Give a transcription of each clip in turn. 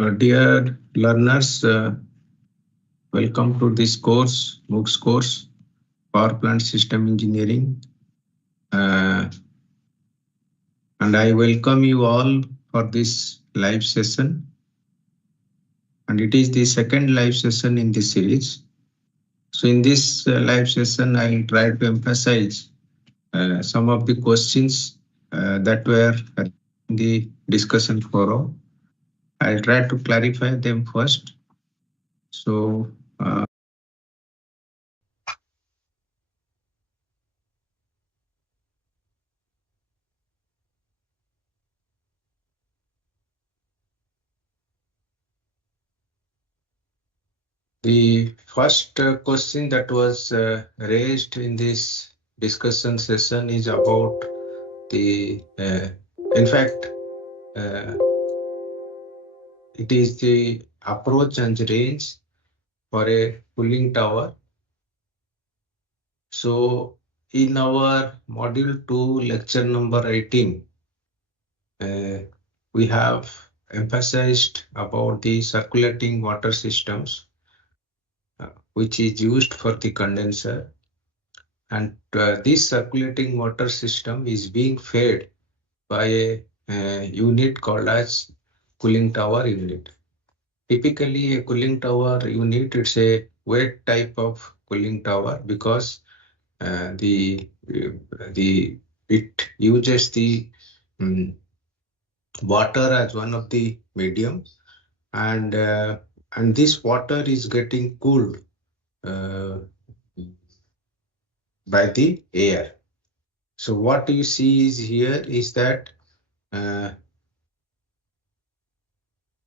Dear learners, welcome to this course, MOOCs course, Power Plant System Engineering. And I welcome you all for this live session. And it is the second live session in this series. So in this live session, I will try to emphasize some of the questions that were in the discussion forum. I'll try to clarify them first. So the first question that was raised in this discussion session is about the, in fact, it is the approach and range for a cooling tower. So in our module 2, lecture number 18, we have emphasized about the circulating water systems, which is used for the condenser. And this circulating water system is being fed by a unit called as cooling tower unit. Typically, a cooling tower unit, it's a wet type of cooling tower because it uses the water as one of the medium, and this water is getting cooled by the air. So what you see is here is that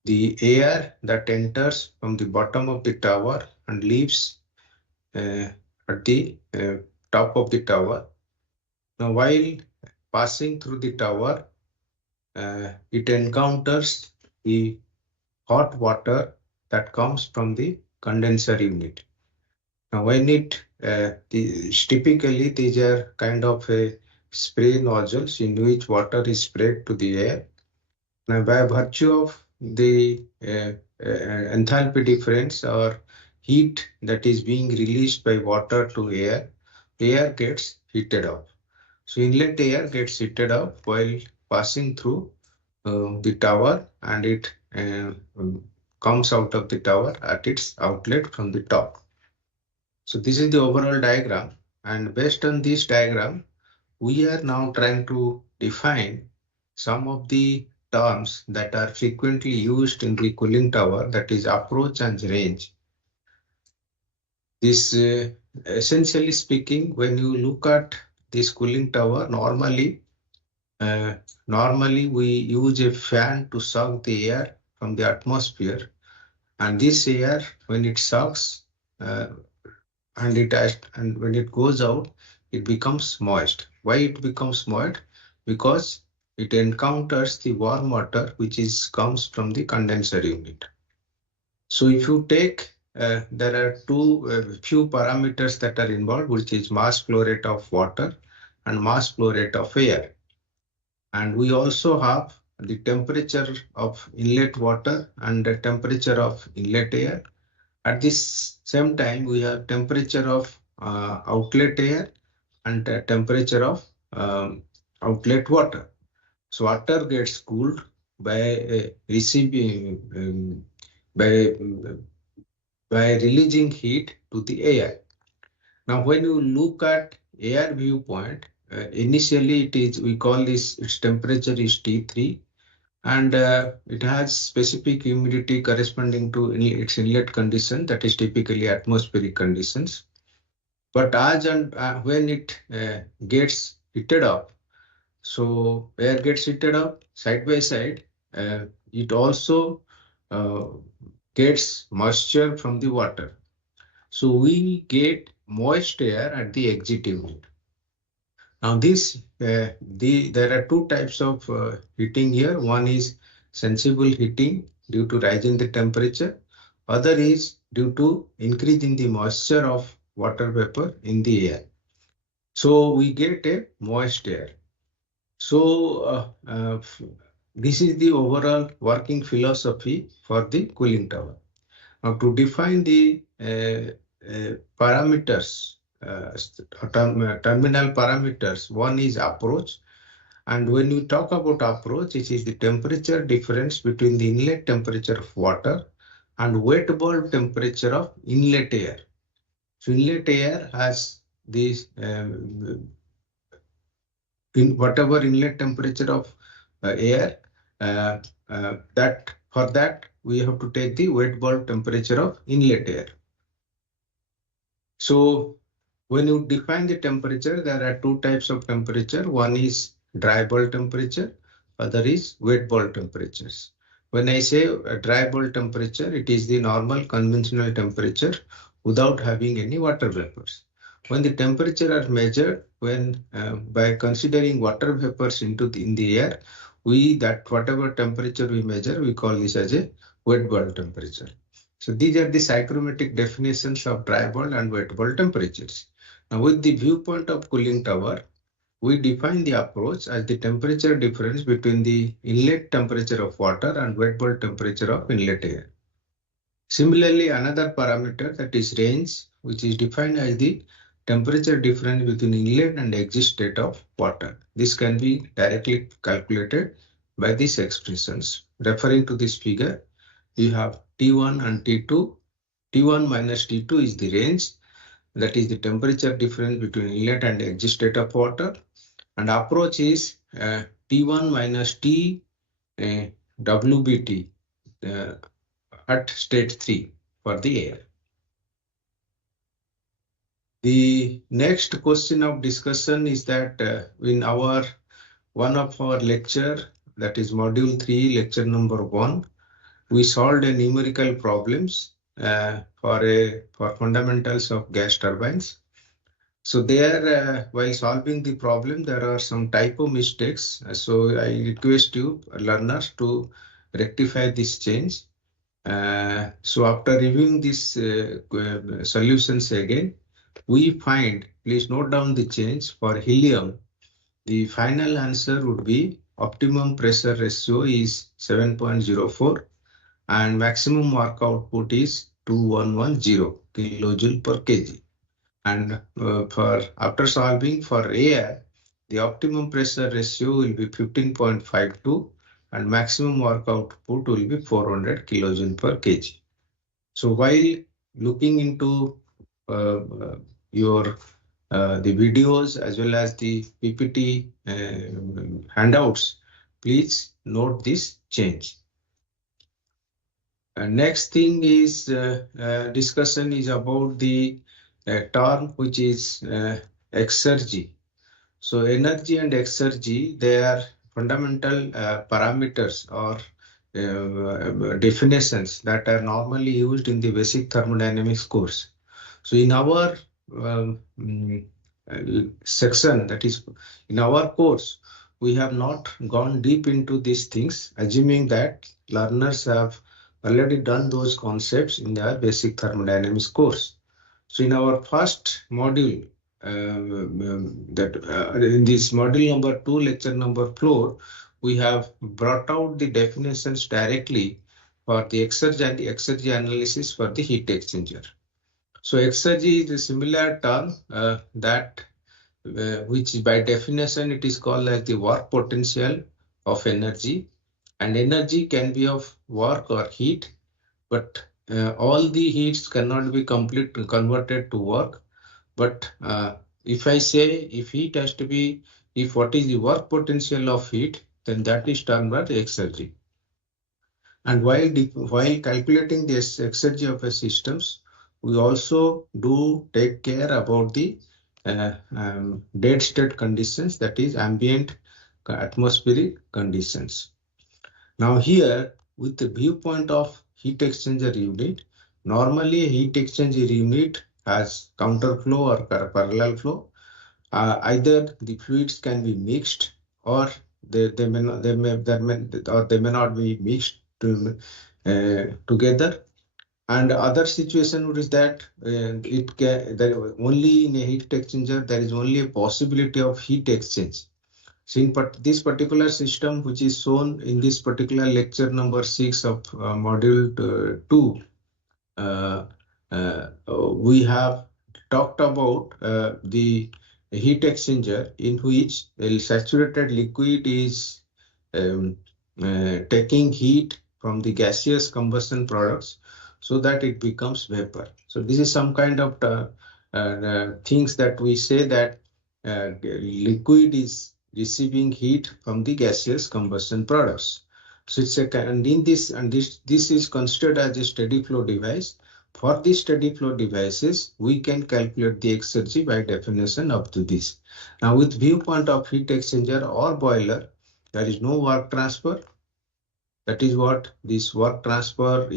the air that enters from the bottom of the tower and leaves at the top of the tower. Now, while passing through the tower, it encounters the hot water that comes from the condenser unit. Now, when typically these are kind of a spray nozzles in which water is sprayed to the air. Now, by virtue of the enthalpy difference or heat that is being released by water to air, air gets heated up. So inlet air gets heated up while passing through the tower, and it comes out of the tower at its outlet from the top. So this is the overall diagram, and based on this diagram, we are now trying to define some of the terms that are frequently used in the cooling tower, that is approach and range. This essentially speaking, when you look at this cooling tower, normally we use a fan to suck the air from the atmosphere, and this air, when it sucks and when it goes out, it becomes moist. Why it becomes moist? Because it encounters the warm water which comes from the condenser unit. So if you take, there are few parameters that are involved, which is mass flow rate of water and mass flow rate of air. And we also have the temperature of inlet water and the temperature of inlet air. At this same time, we have temperature of outlet air and temperature of outlet water. So water gets cooled by receiving by releasing heat to the air. Now, when you look at air viewpoint, initially we call its temperature is T3, and it has specific humidity corresponding to its inlet condition, that is typically atmospheric conditions. But when it gets heated up, so air gets heated up side by side, it also gets moisture from the water. So we get moist air at the exit unit. Now there are two types of heating here. One is sensible heating due to rise in the temperature. Other is due to increase in the moisture of water vapor in the air. So we get a moist air. So this is the overall working philosophy for the cooling tower. Now, to define the parameters, terminal parameters, one is approach. And when we talk about approach, it is the temperature difference between the inlet temperature of water and wet bulb temperature of inlet air. So inlet air has this in whatever inlet temperature of air, that for that we have to take the wet bulb temperature of inlet air. So when you define the temperature, there are two types of temperature. One is dry bulb temperature, other is wet bulb temperatures. When I say dry bulb temperature, it is the normal conventional temperature without having any water vapors. When the temperature are measured, when by considering water vapors in the air, that whatever temperature we measure, we call this as a wet bulb temperature. So these are the psychrometric definitions of dry bulb and wet bulb temperatures. Now with the viewpoint of cooling tower, we define the approach as the temperature difference between the inlet temperature of water and wet bulb temperature of inlet air. Similarly, another parameter, that is range, which is defined as the temperature difference between inlet and exit state of water. This can be directly calculated by these expressions. Referring to this figure, you have T1 and T2. T1 minus T2 is the range, that is the temperature difference between inlet and exit state of water. And approach is T1 minus T WBT at state 3 for the air. The next question of discussion is that in one of our lecture, that is module 3, lecture number 1, we solved a numerical problems for fundamentals of gas turbines. So there, while solving the problem, there are some typo mistakes. So I request you learners to rectify this change. So after reviewing these solutions again, we find, please note down the change for helium. The final answer would be optimum pressure ratio is 7.04 and maximum work output is 2110 kilojoule per kg. And after solving for air, the optimum pressure ratio will be 15.52 and maximum work output will be 400 kilojoule per kg. So while looking into the videos as well as the PPT handouts, please note this change. Next thing is discussion is about the term which is exergy. So energy and exergy, they are fundamental parameters or definitions that are normally used in the basic thermodynamics course. So in our section, that is in our course, we have not gone deep into these things, assuming that learners have already done those concepts in their basic thermodynamics course. So in our first module, in this module number 2, lecture number 4, we have brought out the definitions directly for the exergy and the exergy analysis for the heat exchanger. So exergy is a similar term which by definition it is called as the work potential of energy, and energy can be of work or heat, but all the heats cannot be completely converted to work. But if I say if what is the work potential of heat, then that is termed as exergy. And while calculating the exergy of a systems, we also do take care about the dead state conditions, that is ambient atmospheric conditions. Now here, with the viewpoint of heat exchanger unit, normally a heat exchanger unit has counterflow or parallel flow. Either the fluids can be mixed or they may not be mixed together. And other situation is that only in a heat exchanger there is only a possibility of heat exchange. So in this particular system, which is shown in this particular lecture number 6 of module 2, we have talked about the heat exchanger in which a saturated liquid is um, taking heat from the gaseous combustion products so that it becomes vapor. So this is some kind of things that we say that liquid is receiving heat from the gaseous combustion products. So it's a and in this and this is considered as a steady flow device. For the steady flow devices, we can calculate the exergy by definition up to this. Now, with viewpoint of heat exchanger or boiler, there is no work transfer. That is what this work transfer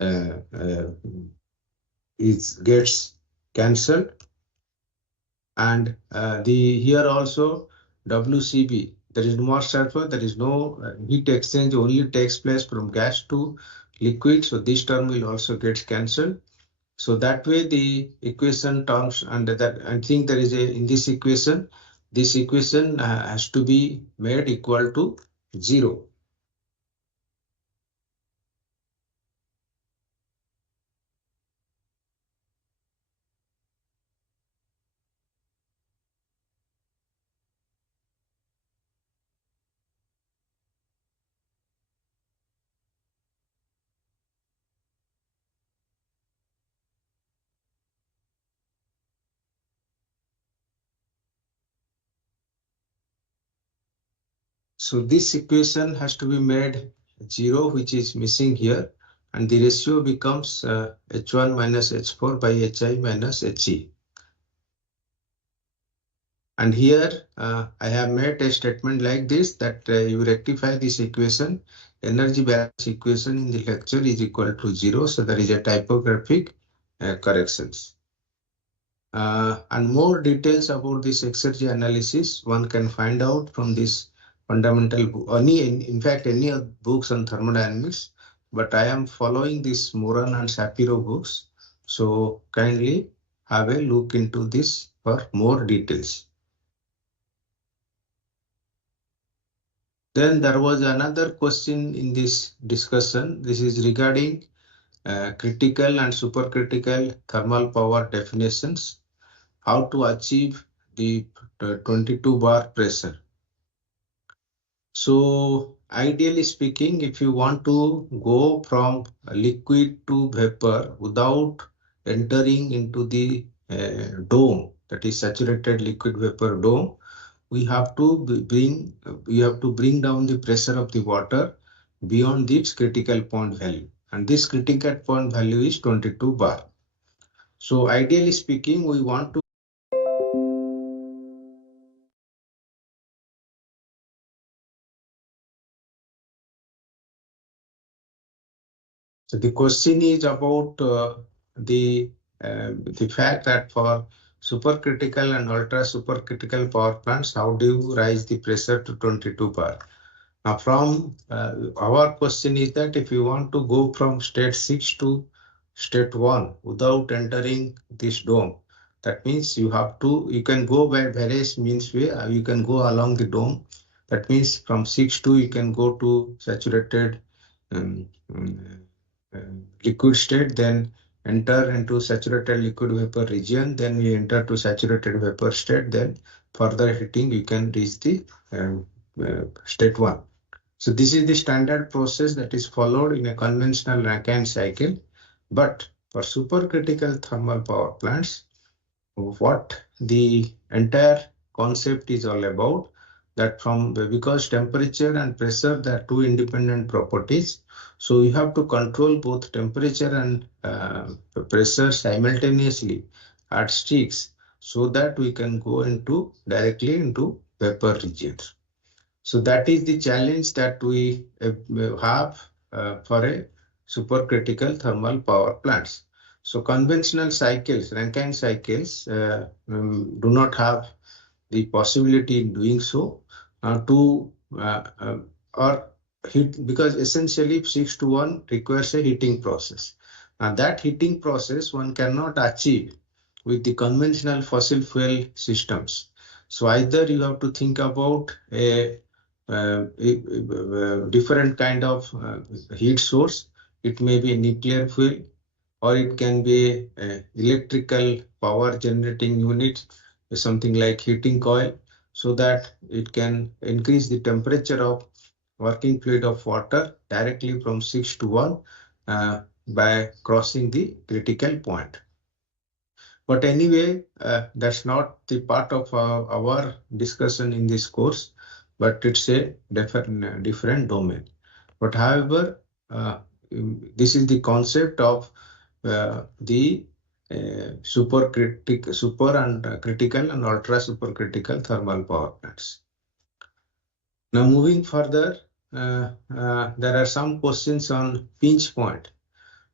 uh, uh, gets cancelled, and the here also WCB. There is no work transfer. There is no heat exchange. Only takes place from gas to liquid. So this term will also get cancelled. So that way the equation terms, and that I think there is a in this equation has to be made equal to 0. So this equation has to be made 0, which is missing here, and the ratio becomes H1 minus H4 by Hi minus He. And here I have made a statement like this, that you rectify this equation. Energy balance equation in the lecture is equal to 0. So there is a typographic corrections. And more details about this exergy analysis one can find out from this fundamental book, in fact any books on thermodynamics, but I am following this Moran and Shapiro books. So kindly have a look into this for more details. Then there was another question in this discussion. This is regarding critical and supercritical thermal power definitions, how to achieve the 22 bar pressure. So ideally speaking, if you want to go from liquid to vapor without entering into the dome, that is saturated liquid vapor dome, we have to bring down the pressure of the water beyond its critical point value, and this critical point value is 22 bar. So ideally speaking, we want to So the question is about the fact that for supercritical and ultra supercritical power plants, how do you rise the pressure to 22 bar? Now, from our question is that if you want to go from state 6 to state 1 without entering this dome, that means you can go by various means way. You can go along the dome. That means from 6 to you can go to saturated um, um, liquid state, then enter into saturated liquid vapor region, then we enter to saturated vapor state, then further heating you can reach the state 1. So this is the standard process that is followed in a conventional Rankine cycle. But for supercritical thermal power plants, what the entire concept is all about, that because temperature and pressure, they are two independent properties, so you have to control both temperature and pressure simultaneously at sticks, so that we can go directly into vapor regions. So that is the challenge that we have for a supercritical thermal power plants. So conventional cycles, Rankine cycles, do not have the possibility in doing so or heat, because essentially 6 to 1 requires a heating process. Now that heating process one cannot achieve with the conventional fossil fuel systems. So either you have to think about a different kind of heat source. It may be a nuclear fuel, or it can be a electrical power generating unit, something like heating coil, so that it can increase the temperature of working fluid of water directly from 6 to 1 by crossing the critical point. But anyway, that's not the part of our discussion in this course, but it's a different domain. But however, this is the concept of the super and critical and ultra supercritical thermal power plants. Now moving further, there are some questions on pinch point.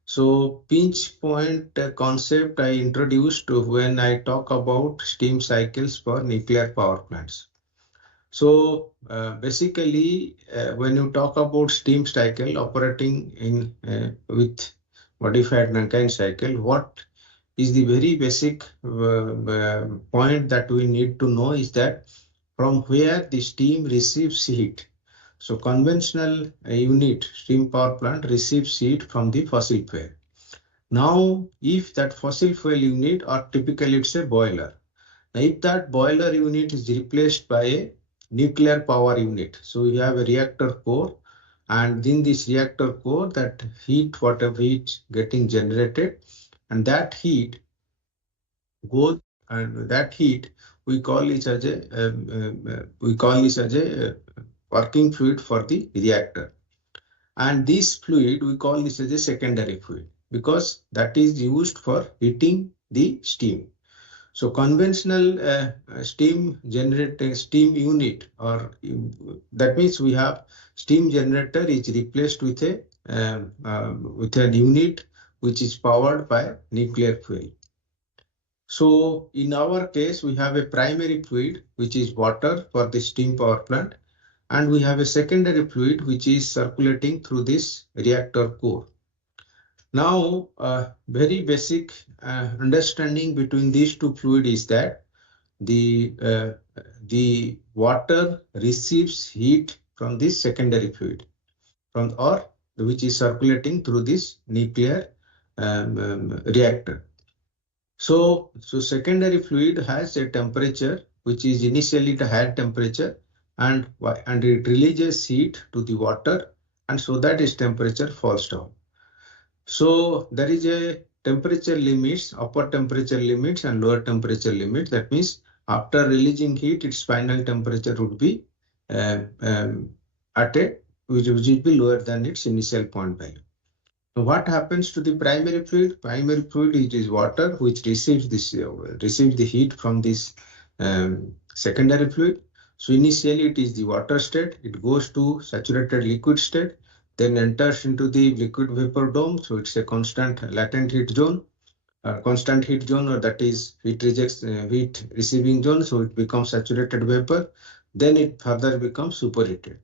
So pinch point concept I introduced when I talk about steam cycles for nuclear power plants. So basically, when you talk about steam cycle operating in with modified Rankine cycle, what is the very basic point that we need to know is that from where the steam receives heat. So conventional unit steam power plant receives heat from the fossil fuel. Now, if that fossil fuel unit, or typically it's a boiler, now if that boiler unit is replaced by a nuclear power unit, so you have a reactor core, and in this reactor core, that heat, whatever heat getting generated, and that heat goes, and that heat we call this as a working fluid for the reactor. And this fluid, we call this as a secondary fluid, because that is used for heating the steam. So conventional steam unit, or that means we have steam generator is replaced with a unit which is powered by nuclear fuel. So in our case, we have a primary fluid which is water for the steam power plant, and we have a secondary fluid which is circulating through this reactor core. Now, very basic understanding between these two fluids is that the water receives heat from this secondary fluid, which is circulating through this nuclear reactor. So secondary fluid has a temperature which is initially at a higher temperature, and it releases heat to the water, and so that its temperature falls down. So there is a temperature limits, upper temperature limits and lower temperature limits. That means after releasing heat, its final temperature would be which will be lower than its initial point value. Now, what happens to the primary fluid? Primary fluid, it is water which receives the heat from this secondary fluid. So initially it is the water state. It goes to saturated liquid state, then enters into the liquid vapor dome. So it's a constant latent heat zone, or that is heat receiving zone. So it becomes saturated vapor. Then it further becomes superheated.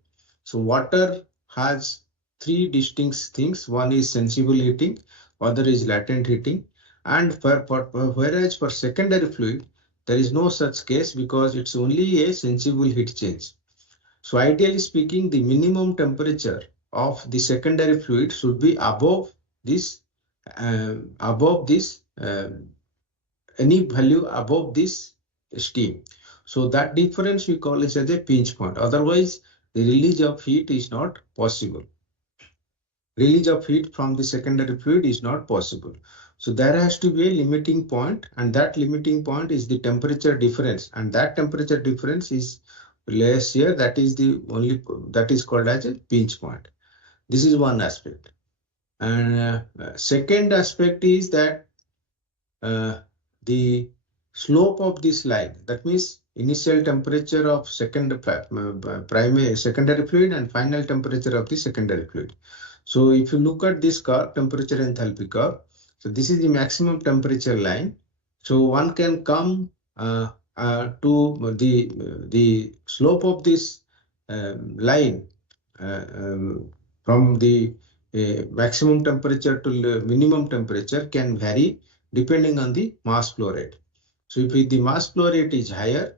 So water has three distinct things. One is sensible heating, other is latent heating, and whereas for secondary fluid, there is no such case because it's only a sensible heat change. So ideally speaking, the minimum temperature of the secondary fluid should be above this, any value above this steam. So that difference we call it as a pinch point. Otherwise, the release of heat is not possible. Release of heat from the secondary fluid is not possible. So there has to be a limiting point, and that limiting point is the temperature difference, and that temperature difference is less here. That is called as a pinch point. This is one aspect. And second aspect is that the slope of this line, that means initial temperature of secondary fluid and final temperature of the secondary fluid. So if you look at this curve, temperature enthalpy curve, so this is the maximum temperature line. So one can come to the slope of this line from the maximum temperature to minimum temperature can vary depending on the mass flow rate. So if the mass flow rate is higher,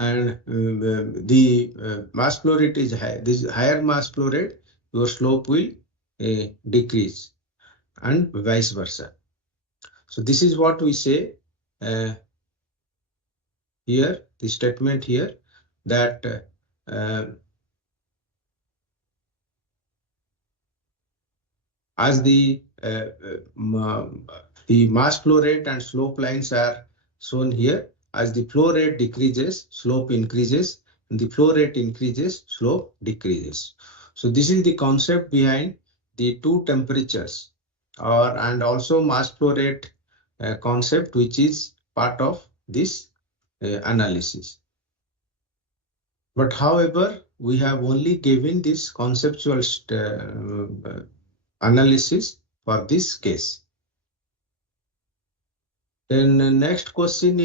and the mass flow rate is high. This higher mass flow rate, your slope will decrease, and vice versa. So this is what we say here, the statement here, that as the mass flow rate and slope lines are shown here, as the flow rate decreases, slope increases, and the flow rate increases, slope decreases. So this is the concept behind the two temperatures, and also mass flow rate concept, which is part of this analysis. But however, we have only given this conceptual analysis for this case. Then the next question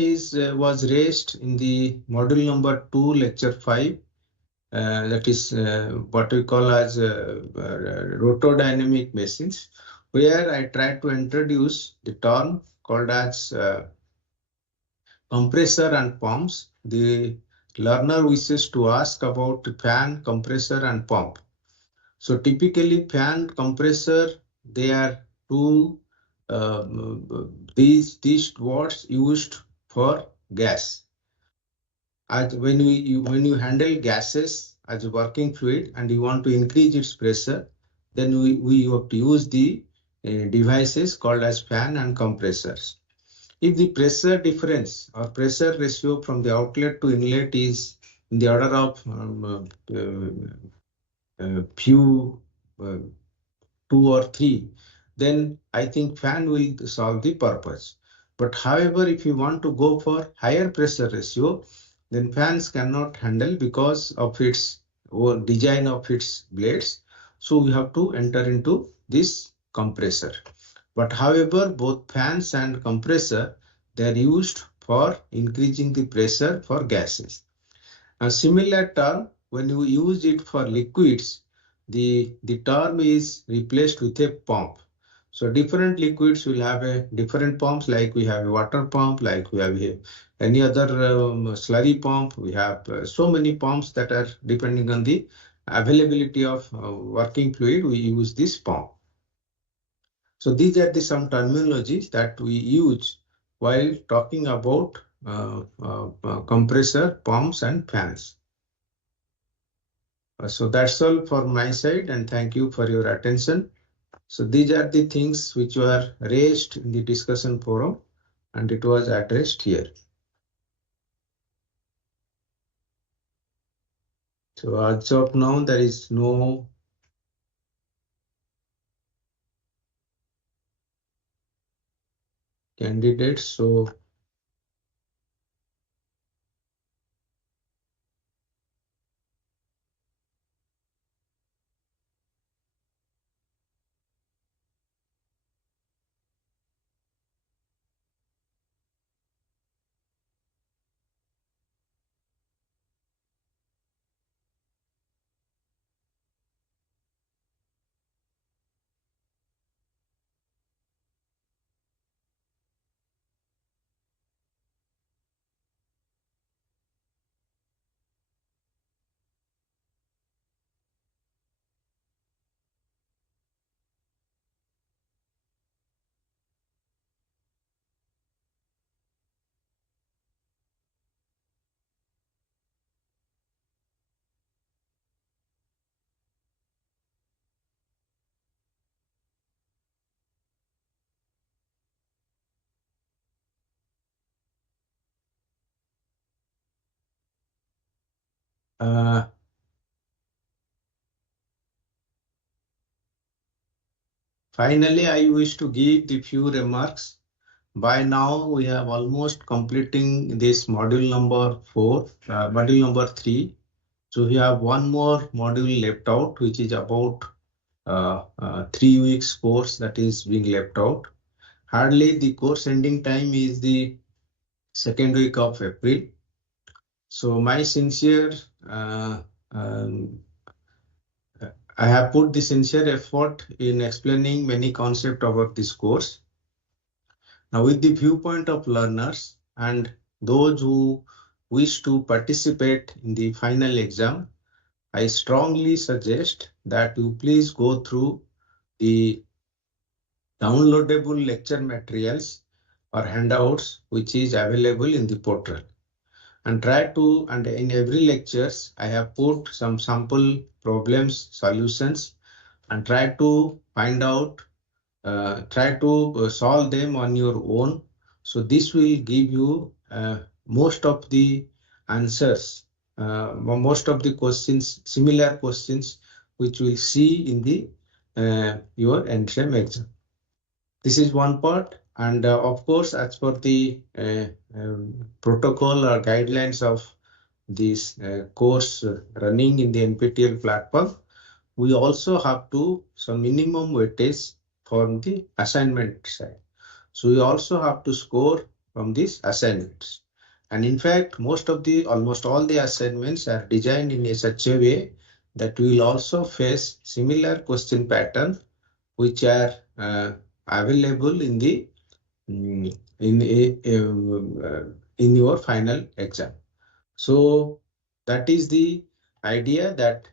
was raised in the module number 2, lecture 5. That is what we call as rotodynamic machines, where I tried to introduce the term called as compressor and pumps. The learner wishes to ask about fan, compressor, and pump. So typically fan, compressor, they are two these words used for gas. As when you handle gases as a working fluid and you want to increase its pressure, then we have to use the devices called as fan and compressors. If the pressure difference or pressure ratio from the outlet to inlet is in the order of few 2 or 3, then I think fan will solve the purpose. But however, if you want to go for higher pressure ratio, then fans cannot handle because of its design of its blades. So we have to enter into this compressor. But however, both fans and compressor, they are used for increasing the pressure for gases. A similar term, when you use it for liquids, the term is replaced with a pump. So different liquids will have a different pumps, like we have a water pump, like we have any other slurry pump. We have so many pumps that are depending on the availability of working fluid, we use this pump. So these are some terminologies that we use while talking about compressor, pumps, and fans. So that's all for my side, and thank you for your attention. So these are the things which were raised in the discussion forum, and it was addressed here. So as of now, there is no candidate. So finally, I wish to give the few remarks. By now, we have almost completing this module number 4, module number 3. So we have one more module left out, which is about 3 weeks course that is being left out. Hardly the course ending time is the second week of April. So my sincere, I have put the sincere effort in explaining many concepts about this course. Now with the viewpoint of learners and those who wish to participate in the final exam, I strongly suggest that you please go through the downloadable lecture materials or handouts which is available in the portal, and try to, and in every lectures I have put some sample problems solutions, and try to find out, try to solve them on your own. So this will give you most of the answers, most of the questions, similar questions which we'll see in the your entrance exam. This is one part, and of course, as per the protocol or guidelines of this course running in the NPTEL platform, we also have to some minimum weightage from the assignment side. So we also have to score from these assignments. And in fact, almost all the assignments are designed in such a way that we will also face similar question pattern which are available in the in your final exam. So that is the idea, that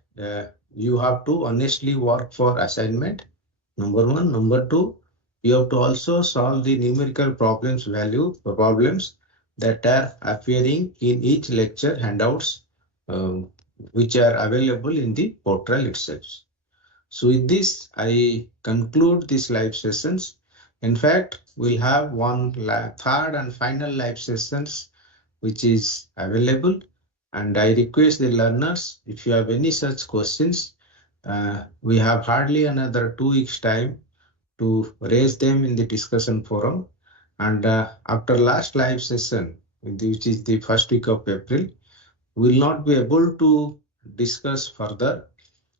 you have to honestly work for assignment, number one. Number two, you have to also solve the numerical problems that are appearing in each lecture handouts, which are available in the portal itself. So with this, I conclude these live sessions. In fact, we'll have one third and final live sessions which is available. And I request the learners, if you have any such questions, we have hardly another 2 weeks time to raise them in the discussion forum. And after last live session, which is the first week of April, we will not be able to discuss further.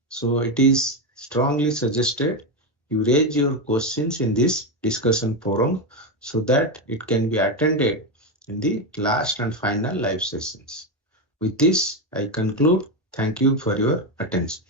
So it is strongly suggested you raise your questions in this discussion forum so that it can be attended in the last and final live sessions. With this, I conclude. Thank you for your attention.